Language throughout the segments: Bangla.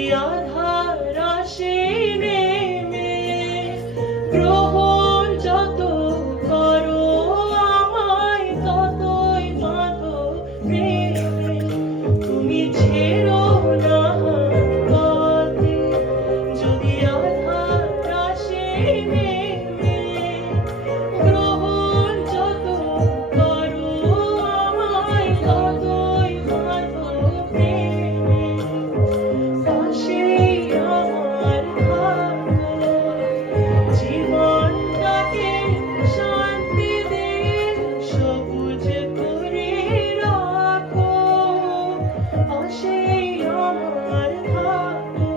যদি আধার আসে নেমে, গ্রহণ যত করো আমায় ততই বাঁধো প্রেমে। তুমি ছেড়ো না পথে, যদি আধার আসে নেমে, গ্রহণ যত করো আমায় ততই বাঁধো প্রেমে। পাশেই আমার থাকো, জীবনটাকে শান্তি দিয়ে সবুজ করে রাখো। পাশেই আমার থাকো,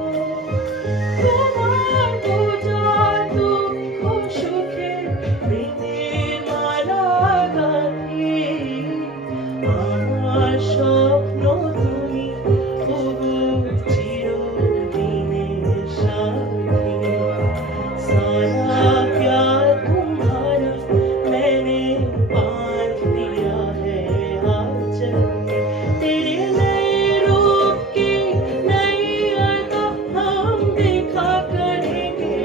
তোমার বোঝা দুঃখ সুখে প্রেমের মালা গাঁথি। আমার স্বপ্ন তুমি ওগো চিরদিনের সাথী। सारा प्यार तुम्हारा मैंने बांध दिया है आंचल में। तेरे नए रूप की नई अदा हम देखा करेंगे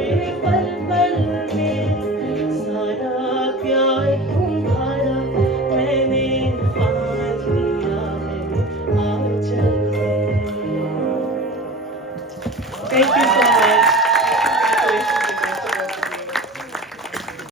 पल पल में। सारा प्यार तुम्हारा मैंने बांध दिया है आंचल में। Thank you.